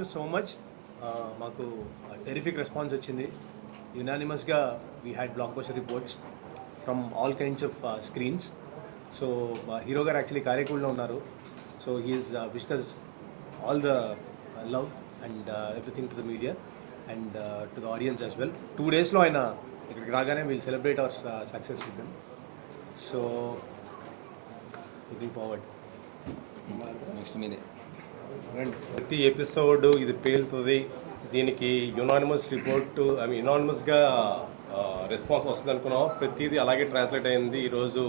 You so much. మాకు terrific response వచ్చింది. యునానిమస్గా we had blockbuster reports from all kinds of screens. So hero గారు actually కారేకూడలో ఉన్నారు. So he is wished all the love and everything to the media and to the audience as well. 2 daysలో ఆయన ఇక్కడికి రాగానే will celebrate our success with them. So looking forward. Next మీదే ప్రతి episode ఇది పేలుతుంది. దీనికి యునానిమస్ రిపోర్టు యునానిమస్గా రెస్పాన్స్ వస్తుంది అనుకున్నాం. ప్రతిదీ అలాగే ట్రాన్స్లేట్ అయింది. ఈరోజు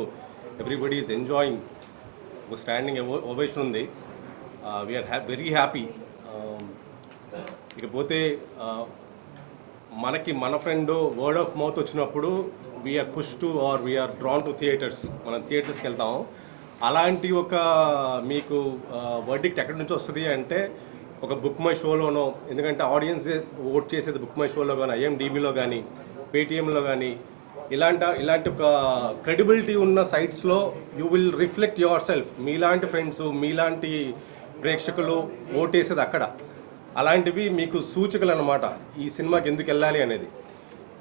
ఎవ్రీబడి ఈజ్ ఎంజాయింగ్. ఒక స్టాండింగ్ ఓవేషన్ ఉంది. We are very happy. ఇకపోతే మనకి మన ఫ్రెండ్ వర్డ్ ఆఫ్ మౌత్ వచ్చినప్పుడు we are push to or we are drawn to theatres. మనం థియేటర్స్కి వెళ్తాము. అలాంటి ఒక మీకు వర్డిక్ట్ ఎక్కడి నుంచి వస్తుంది అంటే ఒక బుక్ మై షోలోనో, ఎందుకంటే ఆడియన్స్ ఓట్ చేసేది బుక్ మై షోలో కానీ, ఐఎండిబిలో కానీ, పేటిఎంలో కానీ, ఇలాంటి ఒక క్రెడిబిలిటీ ఉన్న సైట్స్లో you will reflect yourself. మీలాంటి ఫ్రెండ్స్, మీలాంటి ప్రేక్షకులు ఓటేసేది అక్కడ. అలాంటివి మీకు సూచికలు అన్నమాట ఈ సినిమాకి ఎందుకు వెళ్ళాలి అనేది.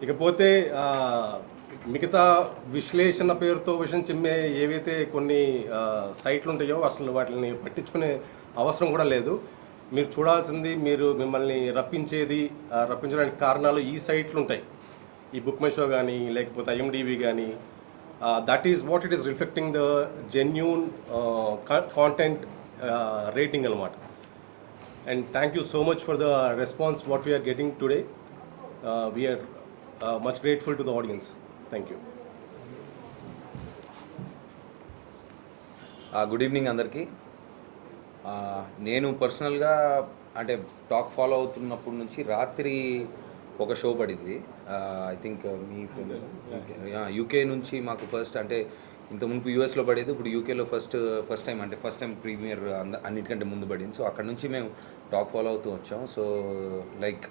ఇకపోతే మిగతా విశ్లేషణ పేరుతో విషయం చిమ్మే ఏవైతే కొన్ని సైట్లు ఉంటాయో అసలు వాటిని పట్టించుకునే అవసరం కూడా లేదు. మీరు చూడాల్సింది, మిమ్మల్ని రప్పించడానికి కారణాలు ఈ సైట్లు ఉంటాయి. ఈ బుక్ మై షో కానీ, లేకపోతే ఐఎండిబి కానీ. That is what it is reflecting the genuine content rating అనమాట. And thank you so much for the response what we are getting today. We are much grateful to the audience. Thank you. Good evening అందరికీ. నేను పర్సనల్గా అంటే talk follow అవుతున్నప్పటి నుంచి రాత్రి ఒక show పడింది. I think me friends UK నుంచి మాకు ఫస్ట్, అంటే ఇంత మునుపు యూఎస్లో పడేది, ఇప్పుడు యూకేలో ఫస్ట్ టైం ప్రీమియర్ అన్నిటికంటే ముందు పడింది. సో అక్కడ నుంచి మేము టాక్ ఫాలో అవుతూ వచ్చాం. So like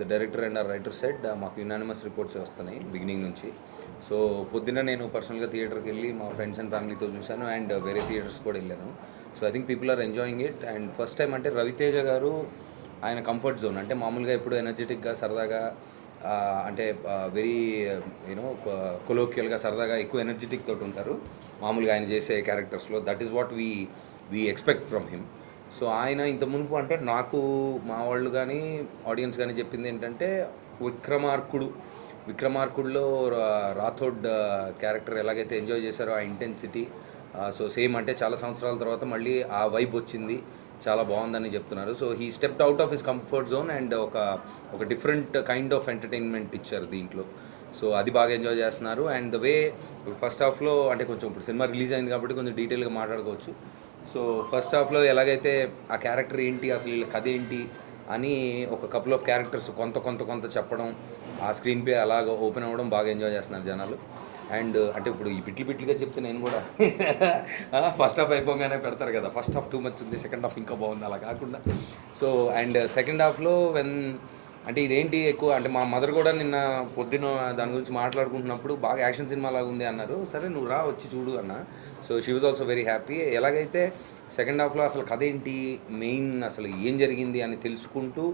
the director and writer said మాకు యునానిమస్ రిపోర్ట్స్ వస్తున్నాయి బిగినింగ్ నుంచి. సో పొద్దున్న నేను పర్సనల్గా థియేటర్కి వెళ్ళి మా ఫ్రెండ్స్ అండ్ ఫ్యామిలీతో చూశాను అండ్ వేరే థియేటర్స్ కూడా వెళ్ళాను. So I think people are enjoying it. And first time అంటే రవితేజ గారు ఆయన కంఫర్ట్ జోన్, అంటే మామూలుగా ఇప్పుడు ఎనర్జెటిక్గా సరదాగా అంటే వెరీ కొలోక్యల్గా సరదాగా ఎక్కువ ఎనర్జెటిక్ తోటి ఉంటారు మామూలుగా ఆయన చేసే క్యారెక్టర్స్లో. That is what we expect from him. So ఆయన ఇంత మునుపు అంటే నాకు మా వాళ్ళు కానీ ఆడియన్స్ కానీ చెప్పింది ఏంటంటే విక్రమార్కుడులో రాథోడ్ క్యారెక్టర్ ఎలాగైతే ఎంజాయ్ చేశారో ఆ ఇంటెన్సిటీ, సో సేమ్ అంటే చాలా సంవత్సరాల తర్వాత మళ్ళీ ఆ వైబ్ వచ్చింది, చాలా బాగుందని చెప్తున్నారు. So he stepped out of his comfort zone and ఒక డిఫరెంట్ కైండ్ ఆఫ్ ఎంటర్టైన్మెంట్ ఇచ్చారు దీంట్లో. సో అది బాగా ఎంజాయ్ చేస్తున్నారు. అండ్ ద వే ఫస్ట్ హాఫ్లో అంటే కొంచెం ఇప్పుడు సినిమా రిలీజ్ అయింది కాబట్టి కొంచెం డీటెయిల్గా మాట్లాడుకోవచ్చు. సో ఫస్ట్ హాఫ్లో ఎలాగైతే ఆ క్యారెక్టర్ ఏంటి, అసలు వీళ్ళ కథ ఏంటి అని ఒక కపుల్ ఆఫ్ క్యారెక్టర్స్ కొంత చెప్పడం, ఆ స్క్రీన్ ప్లే అలాగ ఓపెన్ అవ్వడం బాగా ఎంజాయ్ చేస్తున్నారు జనాలు. అండ్ అంటే ఇప్పుడు ఈ బిట్లుగా చెప్తే నేను కూడా ఫస్ట్ హాఫ్ అయిపోగానే పెడతారు కదా, ఫస్ట్ హాఫ్ టూ మచ్ ఉంది, సెకండ్ హాఫ్ ఇంకా బాగుంది, అలా కాకుండా. సో అండ్ సెకండ్ హాఫ్లో అంటే ఇదేంటి ఎక్కువ అంటే మా మదర్ కూడా నిన్న పొద్దున దాని గురించి మాట్లాడుకుంటున్నప్పుడు బాగా యాక్షన్ సినిమా లాగా ఉంది అన్నారు. సరే నువ్వు రా వచ్చి చూడు అన్న. So she was also very happy. ఎలాగైతే సెకండ్ హాఫ్లో అసలు కథ ఏంటి, మెయిన్ అసలు ఏం జరిగింది అని తెలుసుకుంటూ,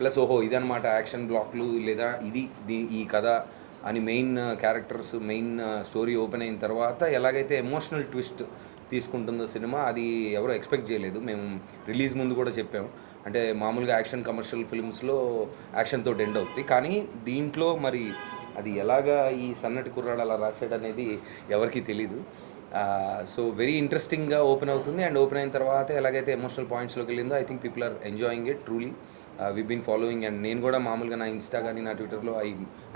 ప్లస్ ఓహో ఇదనమాట యాక్షన్ బ్లాక్లు లేదా ఈ కథ అని main characters, main story open అయిన తర్వాత ఎలాగైతే ఎమోషనల్ ట్విస్ట్ తీసుకుంటుందో సినిమా, అది ఎవరో ఎక్స్పెక్ట్ చేయలేదు. మేము రిలీజ్ ముందు కూడా చెప్పాము, అంటే మామూలుగా యాక్షన్ కమర్షియల్ ఫిల్మ్స్లో యాక్షన్ తోటి ఎండ్ అవుతుంది, కానీ దీంట్లో మరి అది ఎలాగా ఈ సన్నటి కుర్రాడు అలా రాశాడు అనేది ఎవరికీ తెలీదు. సో వెరీ ఇంట్రెస్టింగ్గా ఓపెన్ అవుతుంది. అండ్ ఓపెన్ అయిన తర్వాత ఎలాగైతే ఎమోషనల్ పాయింట్స్లోకి వెళ్ళిందో I think people are enjoying it truly. We been following. And నేను కూడా మామూలుగా నా ఇన్స్టా కానీ నా ట్విట్టర్లో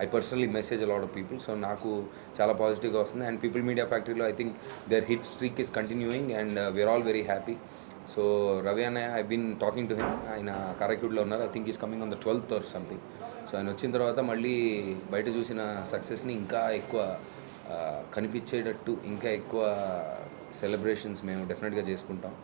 I personally message a lot of people. So నాకు చాలా పాజిటివ్గా వస్తుంది. అండ్ పీపుల్ మీడియా ఫ్యాక్టరీలో I think their hit streak is continuing and we are all very happy. So Ravi అన్నయ్య, I been talking to him. ఆయన కారైకుడిలో ఉన్నారు. I think is coming on the 12th or something. So ఆయన వచ్చిన తర్వాత మళ్ళీ బయట చూసిన సక్సెస్ని ఇంకా ఎక్కువ కనిపించేటట్టు ఇంకా ఎక్కువ సెలబ్రేషన్స్ మేము డెఫినెట్గా చేసుకుంటాం.